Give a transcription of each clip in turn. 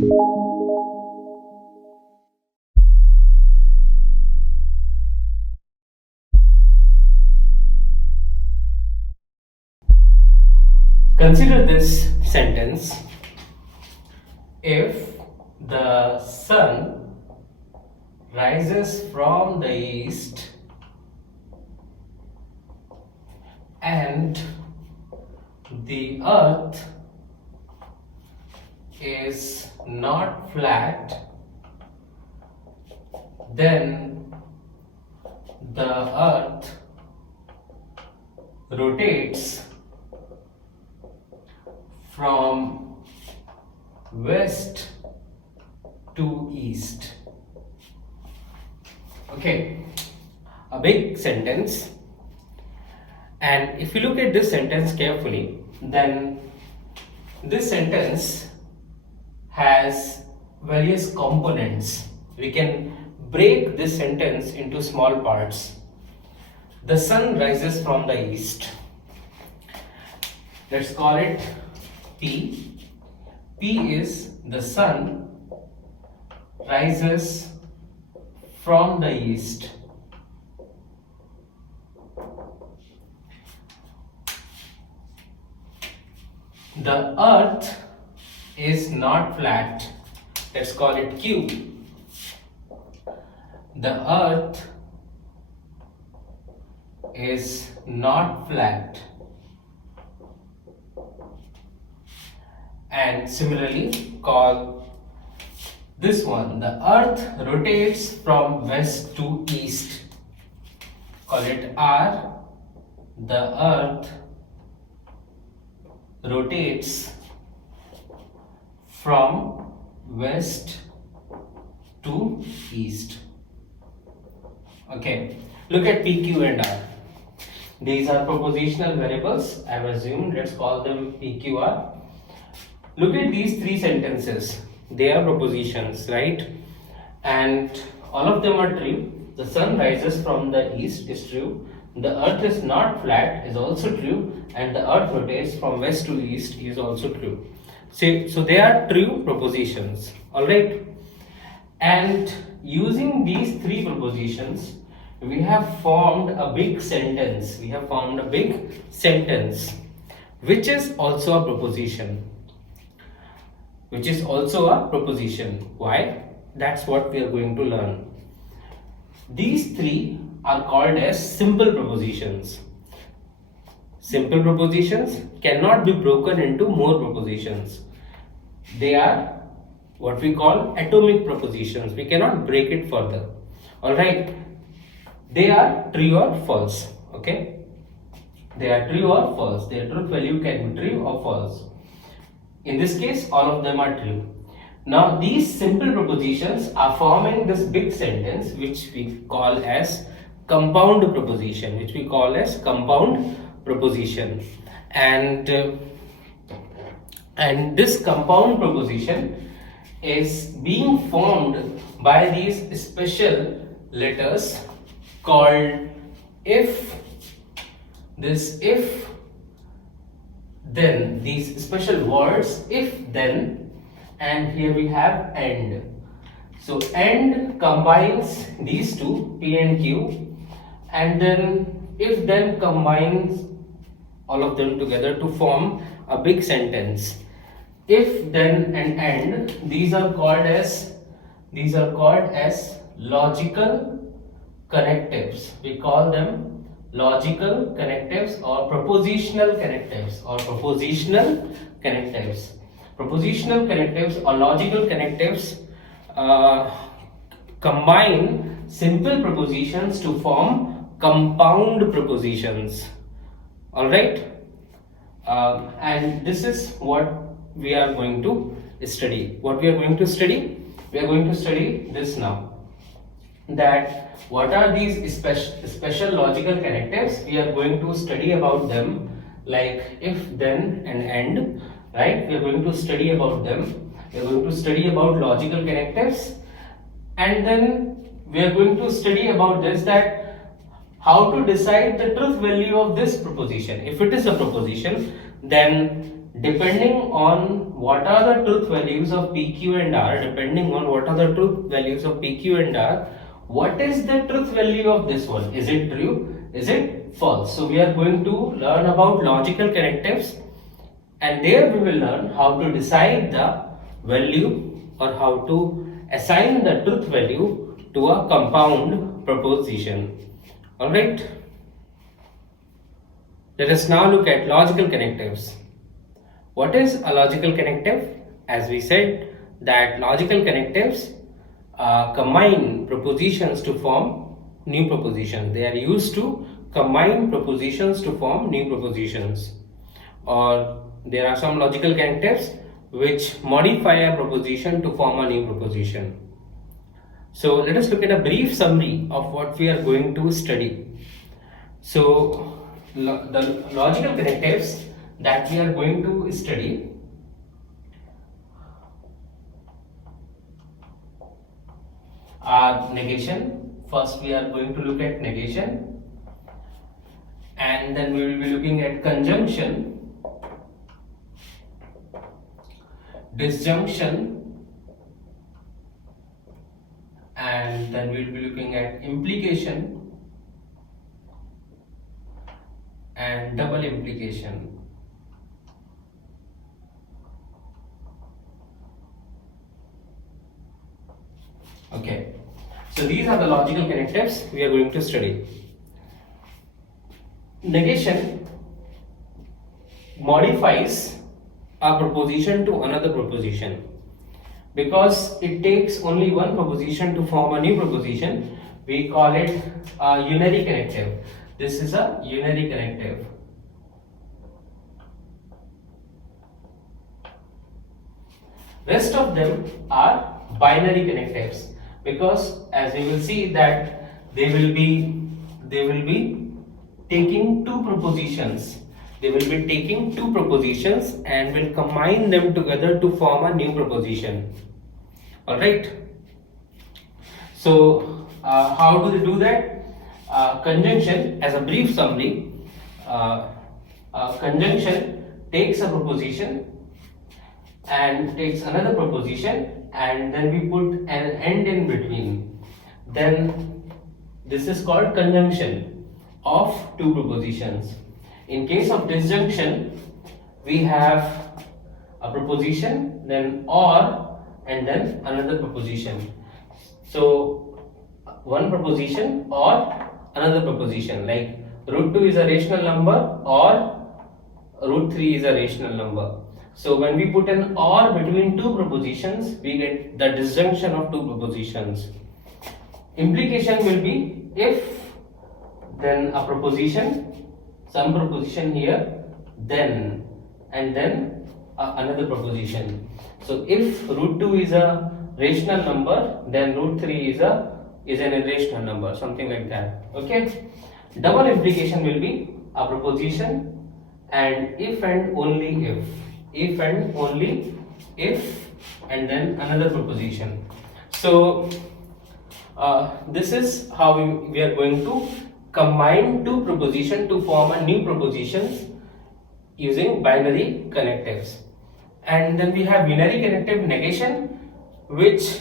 Consider this sentence. If the sun rises from the east and the earth is not flat, then the earth rotates from west to east. Okay, a big sentence. And if you look at this sentence carefully, then this sentence has various components. We can break this sentence into small parts. The sun rises from the east. Let's call it P. P is the sun rises from the east. The earth is not flat. Let's call it Q. The earth is not flat. And similarly, call this one. The earth rotates from west to east. Call it R. The earth rotates from west to east. Okay, look at P, Q and R. These are propositional variables. I've assumed, let's call them P, Q, R. Look at these three sentences. They are propositions, right? And all of them are true. The sun rises from the east is true. The earth is not flat is also true. And the earth rotates from west to east is also true. So they are true propositions. Alright? And using these three propositions, we have formed a big sentence. Which is also a proposition. Why? That's what we are going to learn. These three are called as simple propositions. Simple propositions cannot be broken into more propositions. They are what we call atomic propositions. We cannot break it further. Alright? They are true or false. Okay? They are true or false. Their truth value can be true or false. In this case, all of them are true. Now, these simple propositions are forming this big sentence which we call as compound proposition. And this compound proposition is being formed by these special letters called if. This if, then, these special words if, then, and here we have and. So and combines these two, P and Q, and then if then combines all of them together to form a big sentence. If, then and these are called as logical connectives. We call them logical connectives or propositional connectives Propositional connectives or logical connectives combine simple propositions to form compound propositions. Alright? And this is what we are going to study. We are going to study this now. That what are these special logical connectives? We are going to study about them, like if, then and, right? We are going to study about them. We are going to study about logical connectives, and then we are going to study about this, that how to decide the truth value of this proposition. If it is a proposition, then depending on what are the truth values of PQ and R, depending on what are the truth values of PQ and R, what is the truth value of this one? Is it true? Is it false? So we are going to learn about logical connectives, and there we will learn how to decide the value or how to assign the truth value to a compound proposition. Alright. Let us now look at logical connectives. What is a logical connective? As we said that logical connectives combine propositions to form new propositions. They are used to combine propositions to form new propositions. Or there are some logical connectives which modify a proposition to form a new proposition. So let us look at a brief summary of what we are going to study. So the logical connectives that we are going to study are negation. First we are going to look at negation, and then we will be looking at conjunction, disjunction, and then we will be looking at implication and double implication. Okay, so these are the logical connectives we are going to study. Negation modifies a proposition to another proposition. Because it takes only one proposition to form a new proposition, we call it a unary connective. This is a unary connective. Rest of them are binary connectives, because as we will see that they will be taking two propositions. They will be taking two propositions and will combine them together to form a new proposition. Alright. So how do they do that? Conjunction, as a brief summary, conjunction takes a proposition and takes another proposition, and then we put an end in between. Then this is called conjunction of two propositions. In case of disjunction, we have a proposition, then or, and then another proposition. So one proposition or another proposition, like root 2 is a rational number or root 3 is a rational number. So when we put an or between two propositions, we get the disjunction of two propositions. Implication will be if, then a proposition, some proposition here, then, and then another proposition. So if root 2 is a rational number, then root 3 is an irrational number, something like that. Okay. Double implication will be a proposition and if and only if. If and only if, and then another proposition. So this is how we are going to combine two propositions to form a new propositions using binary connectives. And then we have unary connective negation, which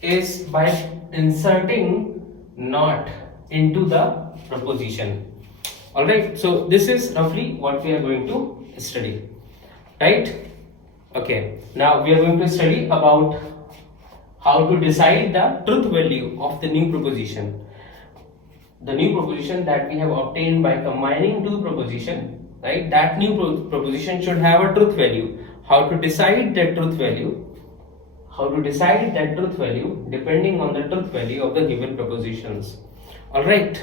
is by inserting not into the proposition. Alright, so this is roughly what we are going to study. Right? Okay, now we are going to study about how to decide the truth value of the new proposition. The new proposition that we have obtained by combining two propositions, right? That new proposition should have a truth value. How to decide that truth value? How to decide that truth value depending on the truth value of the given propositions. Alright,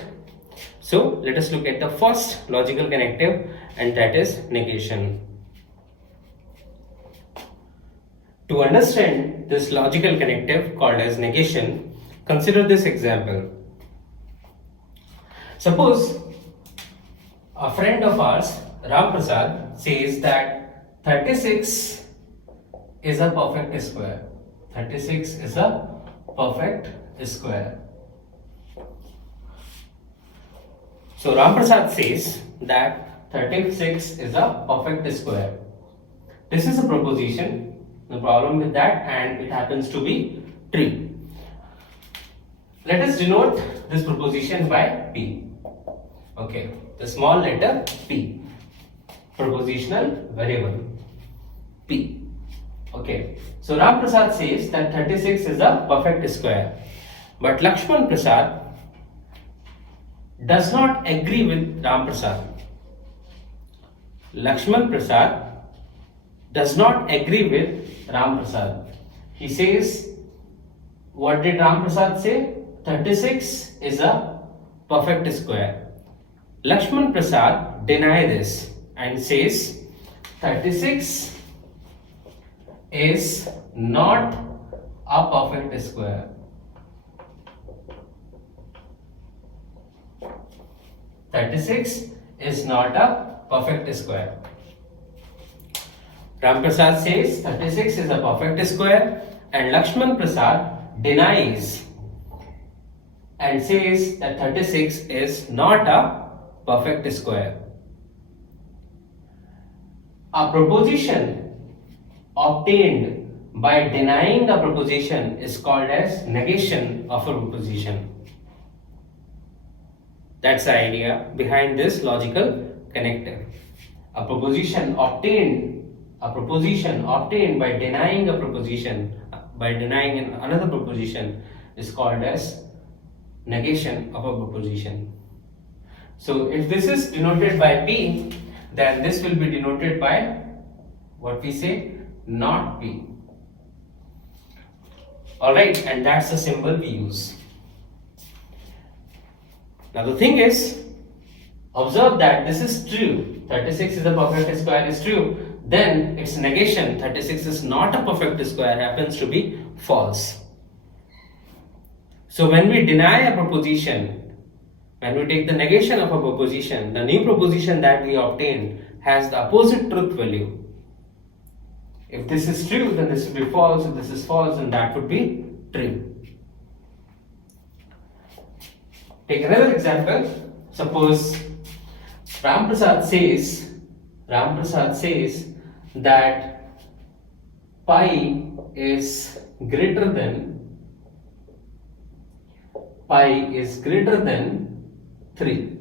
so let us look at the first logical connective, and that is negation. To understand this logical connective called as negation, consider this example. Suppose a friend of ours, Ram Prasad, says that 36 is a perfect square. 36 is a perfect square. So Ram Prasad says that 36 is a perfect square. This is a proposition, no problem with that, and it happens to be true. Let us denote this proposition by P. Okay, the small letter P, propositional variable P. Okay, so Ram Prasad says that 36 is a perfect square, but Lakshman Prasad does not agree with Ram Prasad. Lakshman Prasad does not agree with Ram Prasad. He says, what did Ram Prasad say? 36 is a perfect square. Lakshman Prasad denies this and says 36 is not a perfect square. 36 is not a perfect square. Ram Prasad says 36 is a perfect square, and Lakshman Prasad denies and says that 36 is not a perfect square. A proposition obtained by denying a proposition is called as negation of a proposition. That's the idea behind this logical connective. A proposition obtained by denying a proposition, by denying another proposition, is called as negation of a proposition. So if this is denoted by P, then this will be denoted by what we say, not P. Alright, and that's the symbol we use. Now the thing is, observe that this is true. 36 is a perfect square is true. Then its negation, 36 is not a perfect square, happens to be false. So when we deny a proposition, when we take the negation of a proposition, the new proposition that we obtain has the opposite truth value. If this is true, then this will be false. If this is false, then that would be true. Take another example. Suppose Ram Prasad says that pi is greater than 3.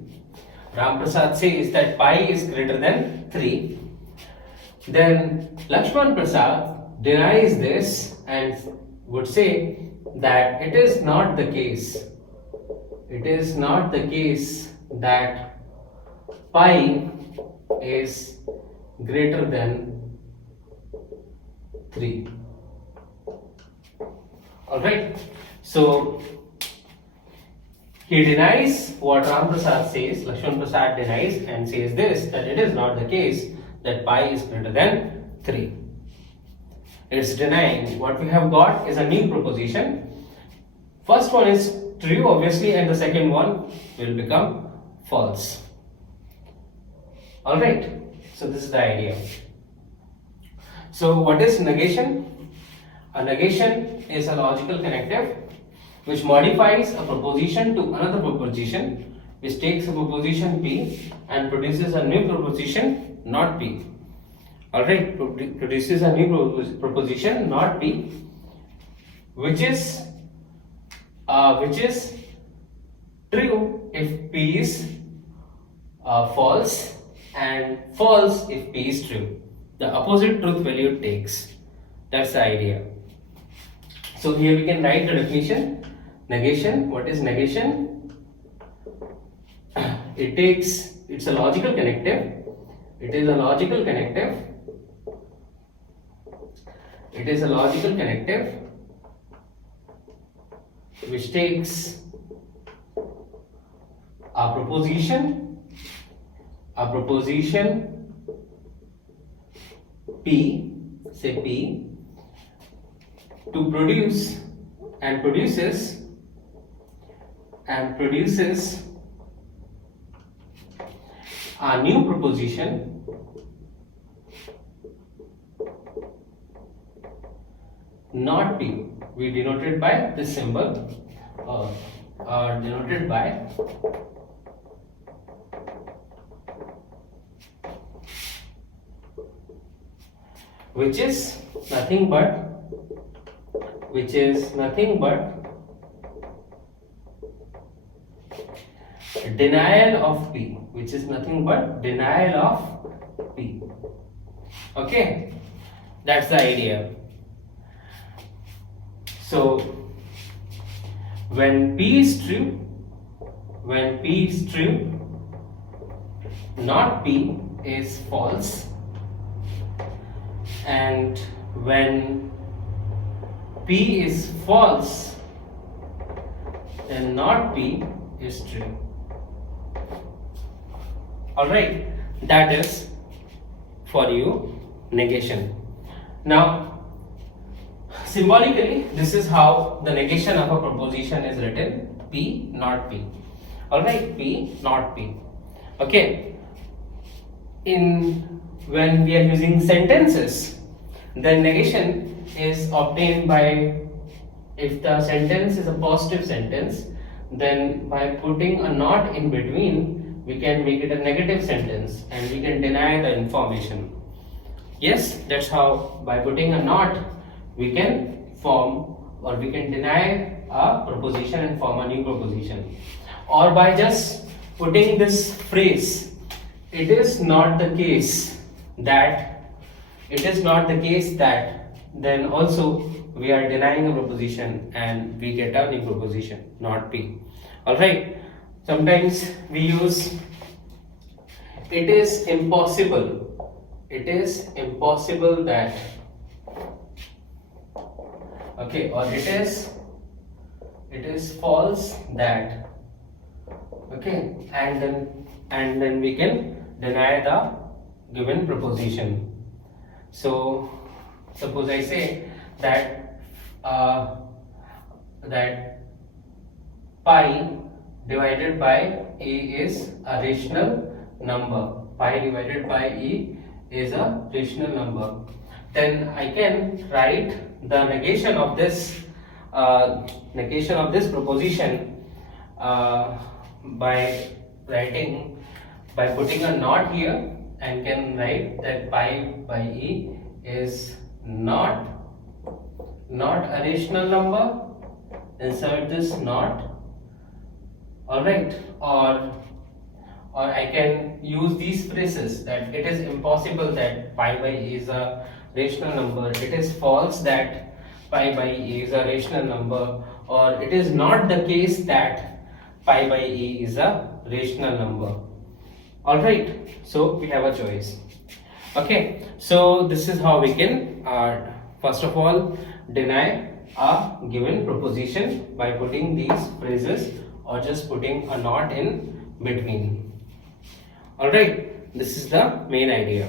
Ram Prasad says that pi is greater than 3. Then Lakshman Prasad denies this and would say that it is not the case. It is not the case that pi is greater than 3. Alright, so he denies what Ram Prasad says, Lakshman Prasad denies and says this, that it is not the case that pi is greater than 3. It's denying. What we have got is a new proposition. First one is true obviously, and the second one will become false. Alright, so this is the idea. So what is negation? A negation is a logical connective which modifies a proposition to another proposition, which takes a proposition P and produces a new proposition not P. Alright, produces a new proposition not P, which is true if P is false, and false if P is true. The opposite truth value it takes. That's the idea. So here we can write the definition. Negation. What is negation? It's a logical connective. It is a logical connective. It is a logical connective which takes a proposition P, say P, to produce and produces a new proposition not P. We denote it by this symbol, denoted by which is nothing but denial of P, which is nothing but denial of P. Okay, that's the idea. So when P is true, not P is false, and when P is false, then not P is true. Alright, that is for you negation. Now, symbolically, this is how the negation of a proposition is written: P, not P. Alright, P, not P. Okay. When we are using sentences, the negation is obtained by, if the sentence is a positive sentence, then by putting a not in between, we can make it a negative sentence and we can deny the information. Yes, that's how by putting a not we can form, or we can deny a proposition and form a new proposition. Or by just putting this phrase, it is not the case that, then also we are denying a proposition and we get a new proposition, not P. Alright. Sometimes we use it is impossible that, okay, or it is false that, okay, and then we can deny the given proposition. So suppose I say that that pi divided by a is a rational number. Pi divided by e is a rational number. Then I can write the negation of this proposition by putting a not here, and can write that pi by e is not a rational number. Insert this not. Alright, or I can use these phrases that it is impossible that pi by e is a rational number, it is false that pi by e is a rational number, or it is not the case that pi by e is a rational number. Alright, so we have a choice. Okay, so this is how we can first of all deny a given proposition by putting these phrases or just putting a not in between. Alright, this is the main idea.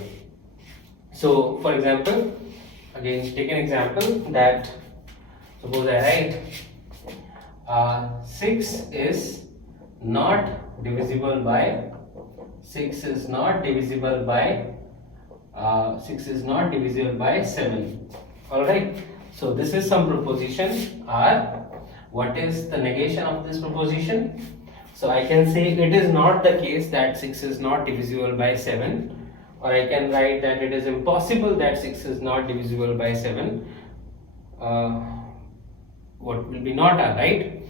So for example, again take an example that suppose I write 6 is not divisible by 7. Alright, so this is some proposition R. What is the negation of this proposition? So I can say it is not the case that 6 is not divisible by 7, or I can write that it is impossible that 6 is not divisible by 7. What will be not R, right?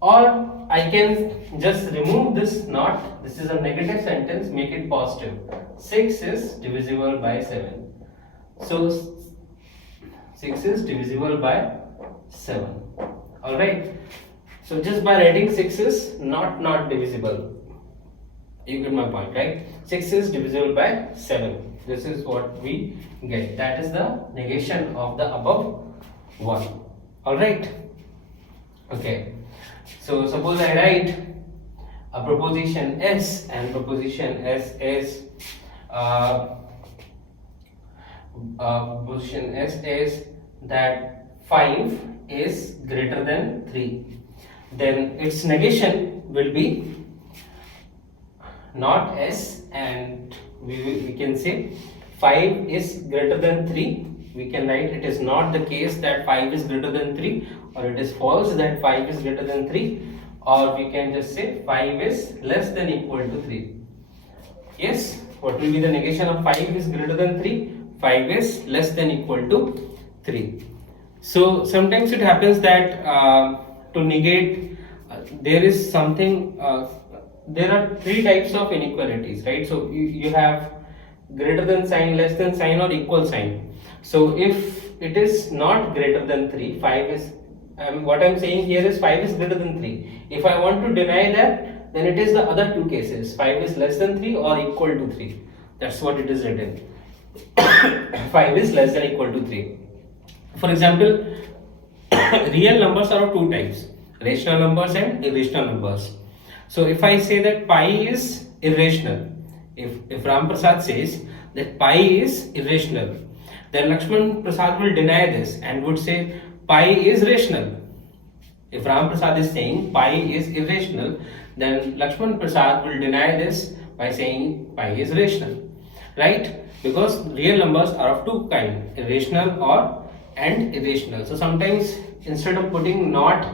Or I can just remove this not. This is a negative sentence, make it positive. 6 is divisible by 7. So 6 is divisible by 7. Alright. So just by writing 6 is not divisible. You get my point, right? 6 is divisible by 7. This is what we get. That is the negation of the above one. Alright. Okay. So suppose I write a proposition S, and proposition S is that 5 is greater than 3. Then its negation will be not S, and we can say 5 is greater than 3. We can write it is not the case that 5 is greater than 3, or it is false that 5 is greater than 3, or we can just say 5 is less than equal to 3. Yes, what will be the negation of 5 is greater than 3? 5 is less than equal to 3. So sometimes it happens that to negate there is something, there are three types of inequalities, right? So you have greater than sign, less than sign, or equal sign. So if it is not greater than 3, 5 is, what I'm saying here is 5 is greater than 3. If I want to deny that, then it is the other two cases, 5 is less than 3 or equal to 3. That's what it is written. 5 is less than equal to 3. For example, real numbers are of two types, rational numbers and irrational numbers. So if I say that pi is irrational, if Ram Prasad says that pi is irrational, then Lakshman Prasad will deny this and would say pi is rational. If Ram Prasad is saying pi is irrational, then Lakshman Prasad will deny this by saying pi is rational, right? Because real numbers are of two kinds, irrational and irrational. So sometimes instead of putting not,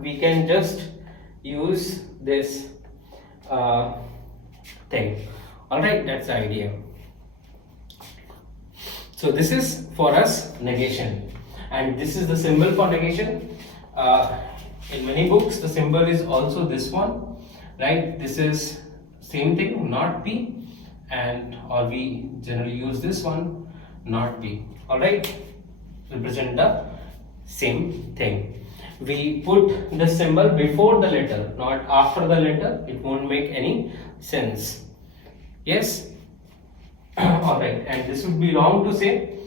we can just use this thing. Alright, that's the idea. So this is for us negation, and this is the symbol for negation. In many books the symbol is also this one, right? This is same thing, not P, and or we generally use this one, not P. Alright, represent the same thing. We put the symbol before the letter, not after the letter. It won't make any sense. Yes. Alright, and this would be wrong to say.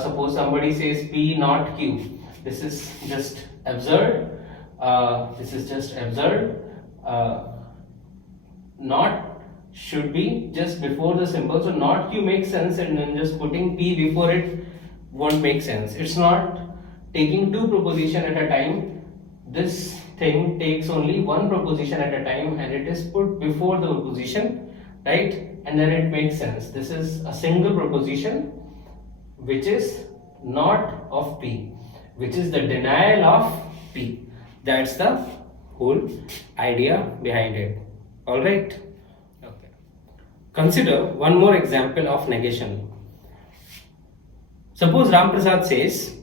Suppose somebody says P not Q. This is just absurd. This is just absurd. Not should be just before the symbol. So not Q makes sense, and then just putting P before it won't make sense. It's not taking two proposition at a time. This thing takes only one proposition at a time, and it is put before the proposition, right? And then it makes sense. This is a single proposition which is not of P, which is the denial of P. That's the whole idea behind it. Alright? Okay. Consider one more example of negation. Suppose Ram Prasad says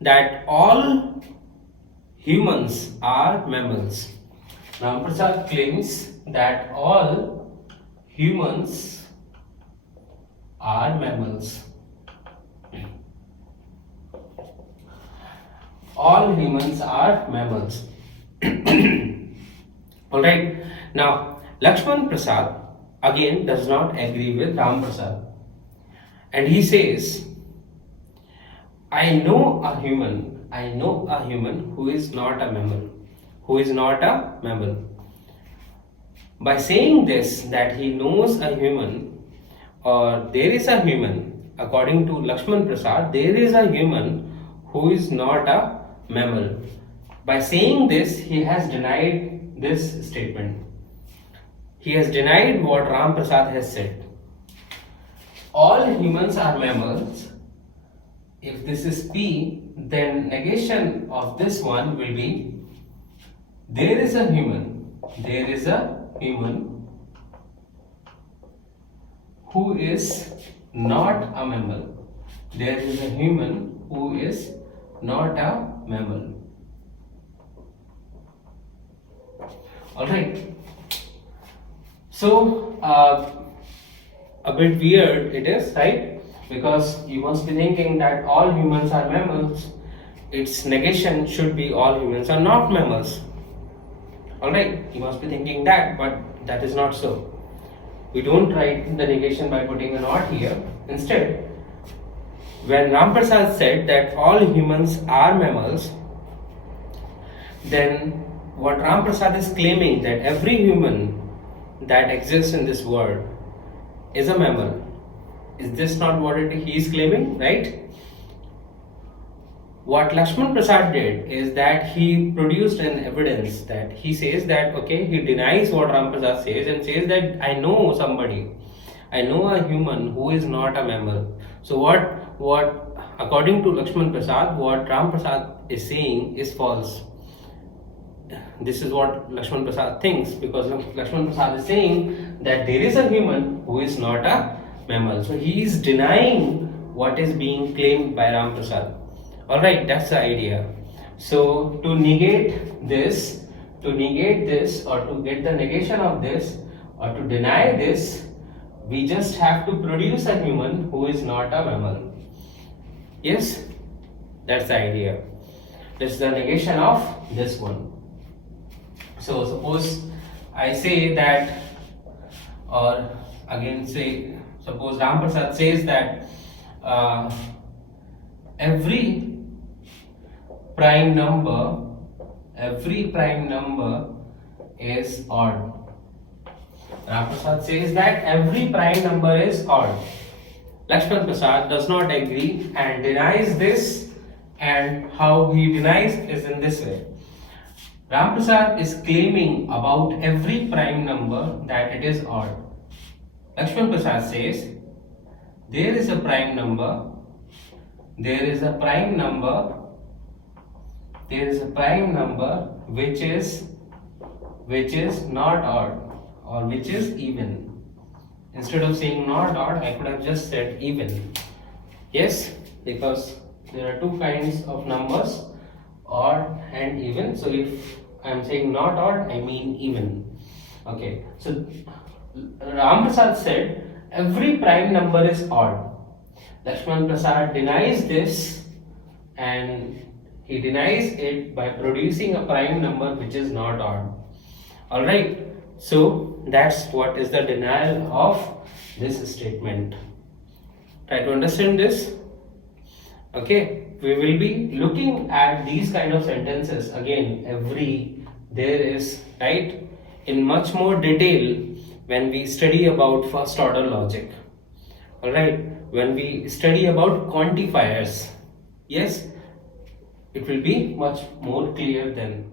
that all humans are mammals. Ram Prasad claims that all humans are mammals. All humans are mammals. Alright. Now, Lakshman Prasad again does not agree with Ram Prasad. And he says, I know a human who is not a mammal. By saying this, that he knows a human, or there is a human, according to Lakshman Prasad, there is a human who is not a mammal. By saying this, he has denied this statement. He has denied what Ram Prasad has said. All humans are mammals. If this is P, then negation of this one will be there is a human who is not a mammal. There is a human who is not a mammal. Alright. So, a bit weird it is, right? Because you must be thinking that all humans are mammals. Its negation should be all humans are not mammals. Alright, you must be thinking that, but that is not so. We don't write the negation by putting a not here. Instead, when Ram Prasad said that all humans are mammals, then what Ram Prasad is claiming, that every human that exists in this world is a mammal. Is this not what he is claiming, right? What Lakshman Prasad did is that he produced an evidence that he says that, okay, he denies what Ram Prasad says and says that I know somebody, I know a human who is not a mammal. So what according to Lakshman Prasad, what Ram Prasad is saying is false. this is what Lakshman Prasad thinks, because Lakshman Prasad is saying that there is a human who is not a mammal. So he is denying what is being claimed by Ram Prasad. Alright, that's the idea. So to negate this, or to get the negation of this, or to deny this, we just have to produce a human who is not a mammal. Yes, that's the idea. That's the negation of this one. So suppose I say that, or again say, suppose Ram Prasad says that every prime number is odd. Ram Prasad says that every prime number is odd. Lakshman Prasad does not agree and denies this, and how he denies is in this way. Ram Prasad is claiming about every prime number that it is odd. Lakshman Prasad says there is a prime number which is not odd, or which is even. Instead of saying not odd, I could have just said even. Yes, because there are two kinds of numbers, odd and even. So if I am saying not odd, I mean even. Okay, so Ram Prasad said every prime number is odd. Lakshman Prasad denies this, and he denies it by producing a prime number which is not odd. Alright, so that's what is the denial of this statement. Try to understand this. Okay, we will be looking at these kind of sentences again, there is, right, in much more detail when we study about first order logic. Alright, when we study about quantifiers, yes, it will be much more clear then.